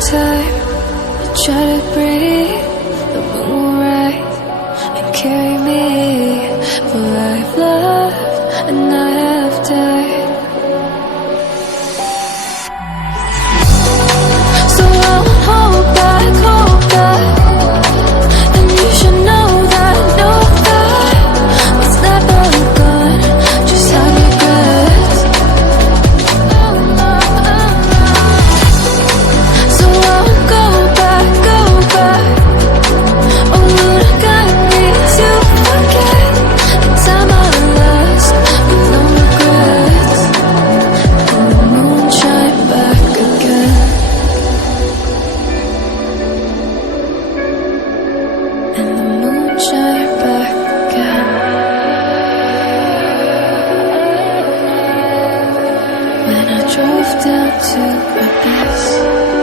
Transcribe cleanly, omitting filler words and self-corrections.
time I try to breathe, the moon will rise and carry me. For I've loved and I have died. So I won't hold back, and you should know that it's never gone, just have regrets. So I won't go back, oh Lord, guide me to forget the time I lost with no regrets. And the moon shine back again. And the moon shine back again. When I drove down to my base.